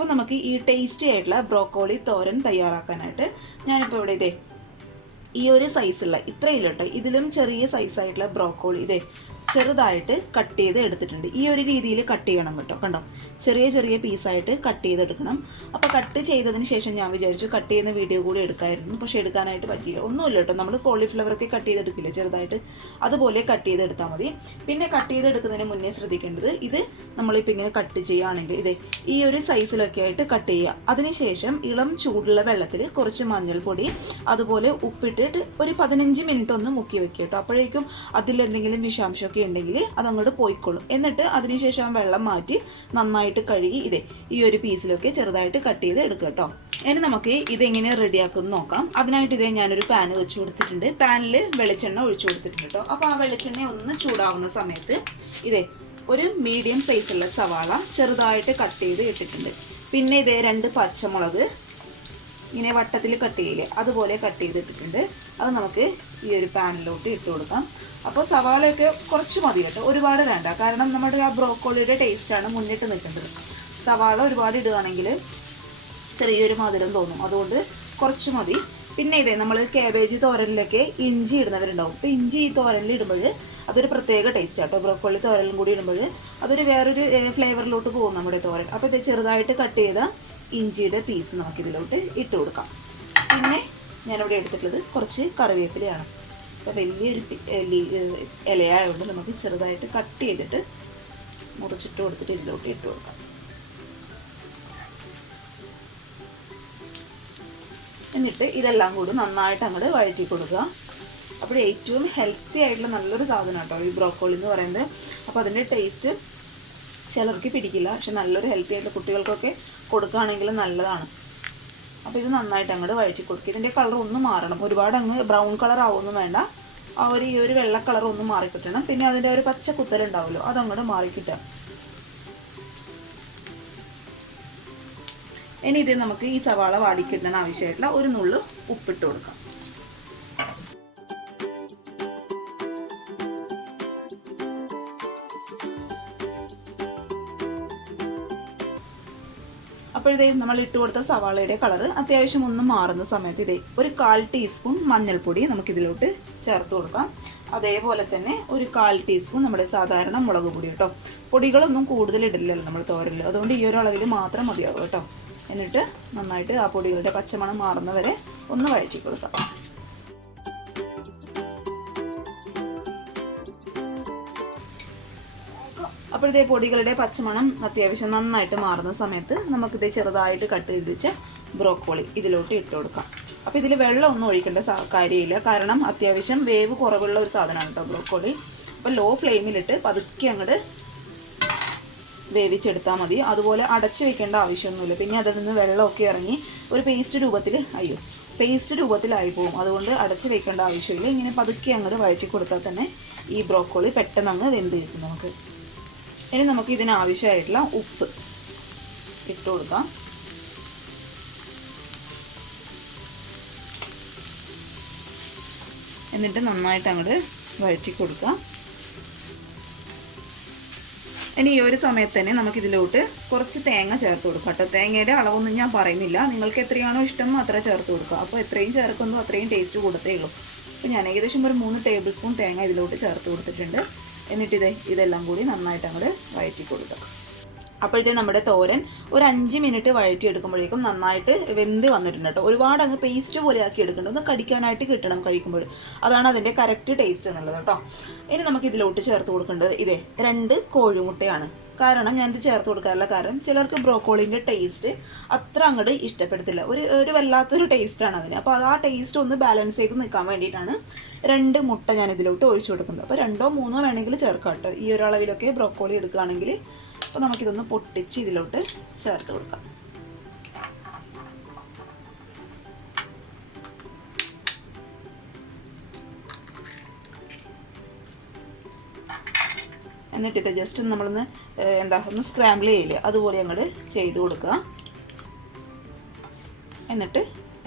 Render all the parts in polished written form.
അപ്പോൾ നമുക്ക് ഈ ടേസ്റ്റി ആയിട്ടുള്ള ബ്രോക്കോളി തോരൻ തയ്യാറാക്കാനായിട്ട് ഞാനിപ്പോൾ ഇവിടെ ഇതേ ഈ ഒരു സൈസുള്ള ഇത്രയില്ല കേട്ടോ, ഇതിലും ചെറിയ സൈസായിട്ടുള്ള ബ്രോക്കോളി ഇതേ ചെറുതായിട്ട് കട്ട് ചെയ്ത് എടുത്തിട്ടുണ്ട്. ഈ ഒരു രീതിയിൽ കട്ട് ചെയ്യണം കേട്ടോ, കണ്ടോ, ചെറിയ ചെറിയ പീസായിട്ട് കട്ട് ചെയ്തെടുക്കണം. അപ്പോൾ കട്ട് ചെയ്തതിന് ശേഷം ഞാൻ വിചാരിച്ചു കട്ട് ചെയ്യുന്ന വീഡിയോ കൂടി എടുക്കാമായിരുന്നു, പക്ഷേ എടുക്കാനായിട്ട് പറ്റിയില്ല. ഒന്നുമില്ല കേട്ടോ, നമ്മൾ കോളിഫ്ലവറൊക്കെ കട്ട് ചെയ്തെടുക്കില്ല ചെറുതായിട്ട്, അതുപോലെ കട്ട് ചെയ്തെടുത്താൽ മതി. പിന്നെ കട്ട് ചെയ്തെടുക്കുന്നതിന് മുന്നേ ശ്രദ്ധിക്കേണ്ടത്, ഇത് നമ്മളിപ്പോൾ ഇങ്ങനെ കട്ട് ചെയ്യുകയാണെങ്കിൽ ഇതേ ഈ ഒരു സൈസിലൊക്കെ ആയിട്ട് കട്ട് ചെയ്യുക. അതിനുശേഷം ഇളം ചൂടുള്ള വെള്ളത്തിൽ കുറച്ച് മഞ്ഞൾപ്പൊടി അതുപോലെ ഉപ്പിട്ടിട്ട് ഒരു 15 മിനിറ്റ് ഒന്ന് മുക്കി വെക്കുക കേട്ടോ. അപ്പോഴേക്കും അതിലെന്തെങ്കിലും വിഷാംശമൊക്കെ ഉണ്ടെങ്കിൽ അതങ്ങോട്ട് പോയിക്കോളും. എന്നിട്ട് അതിനുശേഷം ആ വെള്ളം മാറ്റി നന്നായിട്ട് കഴുകി ഇതേ ഈ ഒരു പീസിലൊക്കെ ചെറുതായിട്ട് കട്ട് ചെയ്ത് എടുക്കുക കേട്ടോ. ഇനി നമുക്ക് ഇതെങ്ങനെ റെഡിയാക്കുമെന്ന് നോക്കാം. അതിനായിട്ട് ഇതേ ഞാനൊരു പാന് വെച്ച് കൊടുത്തിട്ടുണ്ട്. പാനിൽ വെളിച്ചെണ്ണ ഒഴിച്ചു കൊടുത്തിട്ടുണ്ട് കേട്ടോ. അപ്പോൾ ആ വെളിച്ചെണ്ണ ഒന്ന് ചൂടാവുന്ന സമയത്ത് ഇതേ ഒരു മീഡിയം സൈസുള്ള സവാള ചെറുതായിട്ട് കട്ട് ചെയ്ത് ഇട്ടിട്ടുണ്ട്. പിന്നെ ഇതേ 2 പച്ചമുളക് ഇങ്ങനെ വട്ടത്തിൽ കട്ട് ചെയ്യില്ലേ, അതുപോലെ കട്ട് ചെയ്തിട്ടിട്ടുണ്ട്. അത് നമുക്ക് ഈ ഒരു പാനിലോട്ട് ഇട്ട് കൊടുക്കാം. അപ്പോൾ സവാളയൊക്കെ കുറച്ച് മതി കേട്ടോ, ഒരുപാട് വേണ്ട. കാരണം നമ്മുടെ ആ ബ്രോക്കോളിയുടെ ടേസ്റ്റാണ് മുന്നിട്ട് നിൽക്കേണ്ടത്. സവാള ഒരുപാട് ഇടുകയാണെങ്കിൽ ചെറിയൊരു മധുരം തോന്നും, അതുകൊണ്ട് കുറച്ച് മതി. പിന്നെ ഇതേ നമ്മൾ കാബേജ് തോരനിലൊക്കെ ഇഞ്ചി ഇടുന്നവരുണ്ടാവും. അപ്പോൾ ഇഞ്ചി ഈ തോരനിൽ ഇടുമ്പോൾ അതൊരു പ്രത്യേക ടേസ്റ്റ് കേട്ടോ. ബ്രോക്കോളി തോരനിലും കൂടി ഇടുമ്പോൾ അതൊരു വേറൊരു ഫ്ലേവറിലോട്ട് പോകും നമ്മുടെ തോരൻ. അപ്പോൾ ഇത് ചെറുതായിട്ട് കട്ട് ചെയ്ത ഇഞ്ചിയുടെ പീസ് നമുക്കിതിലോട്ട് ഇട്ട് കൊടുക്കാം. പിന്നെ ഞാനിവിടെ എടുത്തിട്ടുള്ളത് കുറച്ച് കറിവേപ്പിലയാണ്. അപ്പോൾ വലിയൊരു ഇലയായതുകൊണ്ട് നമുക്ക് ചെറുതായിട്ട് കട്ട് ചെയ്തിട്ട് മുറിച്ചിട്ട് കൊടുത്തിട്ട് ഇതിലോട്ട് ഇട്ട് കൊടുക്കാം. എന്നിട്ട് ഇതെല്ലാം കൂടി നന്നായിട്ട് അങ്ങോട്ട് വഴറ്റി കൊടുക്കുക. അപ്പോൾ ഏറ്റവും ഹെൽത്തി ആയിട്ടുള്ള നല്ലൊരു സാധനം കേട്ടോ ഈ ബ്രോക്കോളി എന്ന് പറയുന്നത്. അപ്പോൾ അതിൻ്റെ ടേസ്റ്റ് ചിലർക്ക് പിടിക്കില്ല, പക്ഷെ നല്ലൊരു ഹെൽത്തി ആയിട്ടുള്ള കുട്ടികൾക്കൊക്കെ കൊടുക്കുകയാണെങ്കിൽ നല്ലതാണ്. അപ്പോൾ ഇത് നന്നായിട്ട് അങ്ങോട്ട് വഴറ്റി കൊടുക്കുക. ഇതിൻ്റെ കളർ ഒന്ന് മാറണം, ഒരുപാട് അങ്ങ് ബ്രൗൺ കളർ ആവുമൊന്നും വേണ്ട. ഈ ഒരു വെള്ള കളർ ഒന്ന് മാറിക്കിട്ടണം. പിന്നെ അതിൻ്റെ ഒരു പച്ച കുത്തലുണ്ടാവുമല്ലോ, അതങ്ങോട്ട് മാറിക്കിട്ടുക. ഇനി ഇത് നമുക്ക് ഈ സവാള വാടിക്കിട്ടാൻ ആവശ്യമായിട്ടുള്ള ഒരു നുള്ളു ഉപ്പിട്ട് കൊടുക്കാം. അപ്പോൾ ഇതേ നമ്മൾ ഇട്ട് കൊടുത്ത സവാളയുടെ കളറ് അത്യാവശ്യം ഒന്ന് മാറുന്ന സമയത്ത് ഇതേ ഒരു 1/4 ടീസ്പൂൺ മഞ്ഞൾപ്പൊടി നമുക്കിതിലോട്ട് ചേർത്ത് കൊടുക്കാം. അതേപോലെ തന്നെ ഒരു 1/4 ടീസ്പൂൺ നമ്മുടെ സാധാരണ മുളക് പൊടി കേട്ടോ. പൊടികളൊന്നും കൂടുതൽ ഇടില്ലല്ലോ നമ്മൾ തോരനിൽ, അതുകൊണ്ട് ഈ ഒരു അളവിൽ മാത്രം മതിയാകും കേട്ടോ. എന്നിട്ട് നന്നായിട്ട് ആ പൊടികളുടെ പച്ചമണം മാറുന്നവരെ ഒന്ന് വഴറ്റി കൊടുക്കാം. അപ്പോൾ ഇതേ പൊടികളുടെ പച്ചമണം അത്യാവശ്യം നന്നായിട്ട് മാറുന്ന സമയത്ത് നമുക്കിത് ചെറുതായിട്ട് കട്ട് ചെയ്ത് വെച്ച ബ്രോക്കോളി ഇതിലോട്ട് ഇട്ട് കൊടുക്കാം. അപ്പോൾ ഇതിൽ വെള്ളമൊന്നും ഒഴിക്കേണ്ട കാര്യമില്ല, കാരണം അത്യാവശ്യം വേവ് കുറവുള്ള ഒരു സാധനമാണ് കേട്ടോ ബ്രോക്കോളി. അപ്പോൾ ലോ ഫ്ലെയിമിലിട്ട് പതുക്കെ അങ്ങോട്ട് വേവിച്ചെടുത്താൽ മതി. അതുപോലെ അടച്ച് വെക്കേണ്ട ആവശ്യമൊന്നുമില്ല. പിന്നെ അതിൽ നിന്ന് വെള്ളമൊക്കെ ഇറങ്ങി ഒരു പേസ്റ്റ് രൂപത്തിലായി പോകും. അതുകൊണ്ട് അടച്ച് വെക്കേണ്ട ആവശ്യമില്ല. ഇങ്ങനെ പതുക്കെ അങ്ങോട്ട് വഴറ്റി കൊടുത്താൽ തന്നെ ഈ ബ്രോക്കോളി പെട്ടെന്ന് അങ്ങ് വെന്ത് കിട്ടും നമുക്ക്. ഇനി നമുക്ക് ഇതിനാവശ്യമായിട്ടുള്ള ഉപ്പ് ഇട്ട് കൊടുക്കാം. എന്നിട്ട് നന്നായിട്ട് അങ്ങോട്ട് വഴറ്റി കൊടുക്കാം. ഇനി ഈ ഒരു സമയത്ത് തന്നെ നമുക്കിതിലോട്ട് കുറച്ച് തേങ്ങ ചേർത്ത് കൊടുക്കാം കേട്ടോ. തേങ്ങയുടെ അളവൊന്നും ഞാൻ പറയുന്നില്ല, നിങ്ങൾക്ക് എത്രയാണോ ഇഷ്ടം അത്ര ചേർത്ത് കൊടുക്കുക. അപ്പോൾ എത്രയും ചേർക്കുന്നോ അത്രയും ടേസ്റ്റ് കൂടത്തേ ഉള്ളൂ. അപ്പോൾ ഞാൻ ഏകദേശം ഒരു 3 ടേബിൾ സ്പൂൺ തേങ്ങ ഇതിലോട്ട് ചേർത്ത് കൊടുത്തിട്ടുണ്ട്. എന്നിട്ട് ഇതെല്ലാം കൂടി നന്നായിട്ട് അങ്ങോട്ട് വഴറ്റി കൊടുക്കുക. അപ്പോഴത്തേ നമ്മുടെ തോരൻ ഒരു 5 മിനിറ്റ് വഴറ്റിയെടുക്കുമ്പോഴേക്കും നന്നായിട്ട് വെന്ത് വന്നിട്ടുണ്ട് കേട്ടോ. ഒരുപാട് അങ്ങ് പേസ്റ്റ് പോലെ ആക്കി എടുക്കേണ്ടത്, ഒന്ന് കടിക്കാനായിട്ട് കിട്ടണം കഴിക്കുമ്പോൾ. അതാണ് അതിൻ്റെ കറക്റ്റ് ടേസ്റ്റ് എന്നുള്ളത് കേട്ടോ. ഇനി നമുക്ക് ഇതിലോട്ട് ചേർത്ത് കൊടുക്കേണ്ടത് 2 കോഴിമുട്ടയാണ്. കാരണം ഞാനിത് ചേർത്ത് കൊടുക്കാറില്ല, കാരണം ചിലർക്ക് ബ്രോക്കോളിൻ്റെ ടേസ്റ്റ് അത്ര അങ്ങോട്ട് ഇഷ്ടപ്പെടത്തില്ല, ഒരു വല്ലാത്തൊരു ടേസ്റ്റാണ് അതിന്. അപ്പോൾ ആ ടേസ്റ്റ് ഒന്ന് ബാലൻസ് ചെയ്ത് നിൽക്കാൻ വേണ്ടിയിട്ടാണ് 2 മുട്ട ഞാൻ ഇതിലോട്ട് ഒഴിച്ചു കൊടുക്കുന്നത്. അപ്പോൾ 2ഓ 3ഓ വേണമെങ്കിൽ ചേർക്കാം കേട്ടോ, ഈ ഒരു അളവിലൊക്കെ ബ്രോക്കോളി എടുക്കുകയാണെങ്കിൽ. അപ്പോൾ നമുക്കിതൊന്ന് പൊട്ടിച്ച് ഇതിലോട്ട് ചേർത്ത് കൊടുക്കാം. എന്നിട്ട് ജസ്റ്റ് നമ്മളൊന്ന് ഒന്ന് സ്ക്രാമ്പിൾ ചെയ്യില്ലേ, അതുപോലെ അങ്ങോട്ട് ചെയ്ത് കൊടുക്കുക. എന്നിട്ട്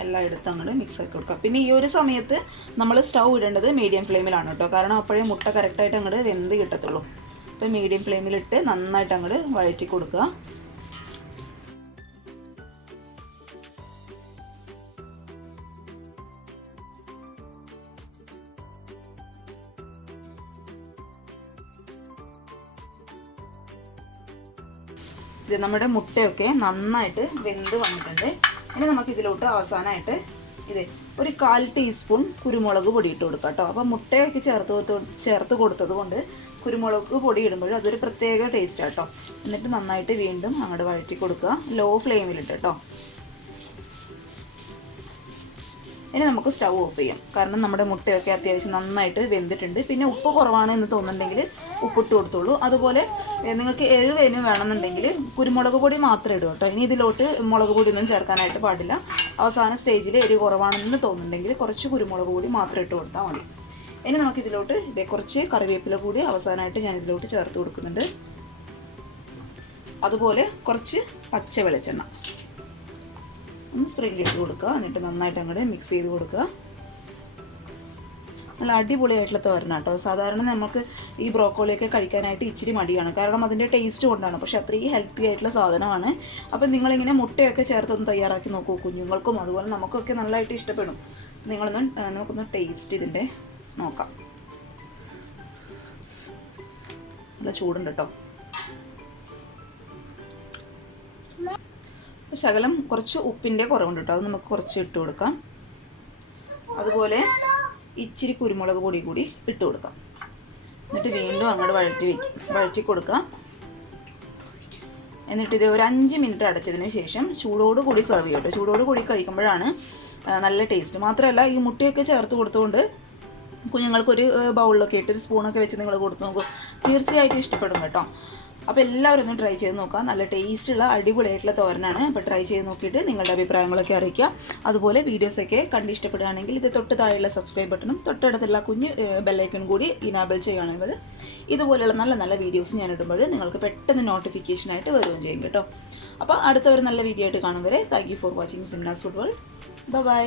എല്ലാം എടുത്ത് അങ്ങോട്ട് മിക്സ് ആക്കി കൊടുക്കുക. പിന്നെ ഈ ഒരു സമയത്ത് നമ്മൾ സ്റ്റൗ ഇടേണ്ടത് മീഡിയം ഫ്ലെയിമിലാണ് കേട്ടോ, കാരണം അപ്പോഴേ മുട്ട കറക്റ്റായിട്ട് അങ്ങോട്ട് വെന്ത് കിട്ടത്തുള്ളൂ. അപ്പോൾ മീഡിയം ഫ്ലെയിമിലിട്ട് നന്നായിട്ട് അങ്ങോട്ട് വഴറ്റി കൊടുക്കുക. ഇത് നമ്മുടെ മുട്ടയൊക്കെ നന്നായിട്ട് വെന്ത് വന്നിട്ടുണ്ട്. ഇനി നമുക്ക് ഇതിലോട്ട് അവസാനമായിട്ട് ഒരു 1/4 ടീസ്പൂൺ കുരുമുളക് പൊടി ഇട്ട് കൊടുക്കാം കേട്ടോ. അപ്പോൾ മുട്ടയൊക്കെ ചേർത്ത് കൊടുത്തത് കൊണ്ട് കുരുമുളക് പൊടി ഇടുമ്പോൾ അതൊരു പ്രത്യേക ടേസ്റ്റാണ് കേട്ടോ. എന്നിട്ട് നന്നായിട്ട് വീണ്ടും അങ്ങോട്ട് വഴറ്റി കൊടുക്കുക, ലോ ഫ്ലെയിമിലിട്ട് കേട്ടോ. ഇനി നമുക്ക് സ്റ്റൗ ഓഫ് ചെയ്യാം, കാരണം നമ്മുടെ മുട്ടയൊക്കെ അത്യാവശ്യം നന്നായിട്ട് വെന്തിട്ടുണ്ട്. പിന്നെ ഉപ്പ് കുറവാണ് എന്ന് തോന്നുന്നുണ്ടെങ്കിൽ ഉപ്പിട്ട് കൊടുത്തോളൂ. അതുപോലെ നിങ്ങൾക്ക് എരിവ് വേണമെന്നുണ്ടെങ്കിൽ കുരുമുളക് പൊടി മാത്രം ഇടുക കേട്ടോ. ഇനി ഇതിലോട്ട് മുളക് പൊടി ഒന്നും ചേർക്കാനായിട്ട് പാടില്ല. അവസാന സ്റ്റേജിൽ എരിവ് കുറവാണെന്ന് തോന്നുന്നുണ്ടെങ്കിൽ കുറച്ച് കുരുമുളക് പൊടി മാത്രം ഇട്ട് കൊടുത്താൽ മതി. ഇനി നമുക്കിതിലോട്ട് കുറച്ച് കറിവേപ്പില കൂടി അവസാനമായിട്ട് ഞാൻ ഇതിലോട്ട് ചേർത്ത് കൊടുക്കുന്നുണ്ട്. അതുപോലെ കുറച്ച് പച്ച വെളിച്ചെണ്ണ ഒന്ന് സ്പ്രിങ്ക് ചെയ്ത് കൊടുക്കുക. എന്നിട്ട് നന്നായിട്ട് അങ്ങോട്ട് മിക്സ് ചെയ്ത് കൊടുക്കുക. നല്ല അടിപൊളിയായിട്ടുള്ള തോരൻ കേട്ടോ. സാധാരണ നമുക്ക് ഈ ബ്രോക്കോളിയൊക്കെ കഴിക്കാനായിട്ട് ഇച്ചിരി മടിയാണ്, കാരണം അതിൻ്റെ ടേസ്റ്റ് കൊണ്ടാണ്. പക്ഷെ അത്രയും ഹെൽത്തി ആയിട്ടുള്ള സാധനമാണ്. അപ്പം നിങ്ങളിങ്ങനെ മുട്ടയൊക്കെ ചേർത്തൊന്ന് തയ്യാറാക്കി നോക്കൂ. കുഞ്ഞുങ്ങൾക്കും അതുപോലെ നമുക്കൊക്കെ നല്ലതായിട്ട് ഇഷ്ടപ്പെടും. നമുക്കൊന്ന് ടേസ്റ്റ് ഇതിൻ്റെ നോക്കാം. നല്ല ചൂടുണ്ട് കേട്ടോ. ശകലം കുറച്ച് ഉപ്പിൻ്റെ കുറവുണ്ട് കേട്ടോ, അത് നമുക്ക് കുറച്ച് ഇട്ട് കൊടുക്കാം. അതുപോലെ ഇച്ചിരി കുരുമുളക് പൊടി കൂടി ഇട്ട് കൊടുക്കാം. എന്നിട്ട് വീണ്ടും അങ്ങോട്ട് വഴറ്റി കൊടുക്കാം. എന്നിട്ട് ഇത് ഒരു 5 മിനിറ്റ് അടച്ചതിന് ശേഷം ചൂടോട് കൂടി സെർവ് ചെയ്യട്ടെ. ചൂടോട് കൂടി കഴിക്കുമ്പോഴാണ് നല്ല ടേസ്റ്റ്. മാത്രമല്ല ഈ മുട്ടയൊക്കെ ചേർത്ത് കൊടുത്തുകൊണ്ട് കുഞ്ഞുങ്ങൾക്കൊരു ബൗളിലൊക്കെ ഇട്ട് ഒരു സ്പൂണൊക്കെ വെച്ച് നിങ്ങൾ കൊടുത്ത് നോക്കും, തീർച്ചയായിട്ടും ഇഷ്ടപ്പെടും കേട്ടോ. അപ്പോൾ എല്ലാവരും ഒന്ന് ട്രൈ ചെയ്ത് നോക്കാം. നല്ല ടേസ്റ്റുള്ള അടിപൊളിയായിട്ടുള്ള തോരനാണ്. അപ്പോൾ ട്രൈ ചെയ്ത് നോക്കിയിട്ട് നിങ്ങളുടെ അഭിപ്രായങ്ങളൊക്കെ അറിയിക്കുക. അതുപോലെ വീഡിയോസൊക്കെ കണ്ട് ഇഷ്ടപ്പെടുകയാണെങ്കിൽ ഇത് തൊട്ട് താഴെയുള്ള സബ്സ്ക്രൈബ് ബട്ടണും തൊട്ടടുത്തുള്ള കുഞ്ഞ് ബെല്ലൈക്കൺ കൂടി ഇനാബിൾ ചെയ്യുകയാണെങ്കിൽ ഇതുപോലെയുള്ള നല്ല നല്ല വീഡിയോസ് ഞാൻ ഇടുമ്പോൾ നിങ്ങൾക്ക് പെട്ടെന്ന് നോട്ടിഫിക്കേഷനായിട്ട് വരികയും ചെയ്യും കേട്ടോ. അപ്പോൾ അടുത്ത ഒരു നല്ല വീഡിയോ ആയിട്ട് കാണും വരെ thank you for watching Simnas food world. By.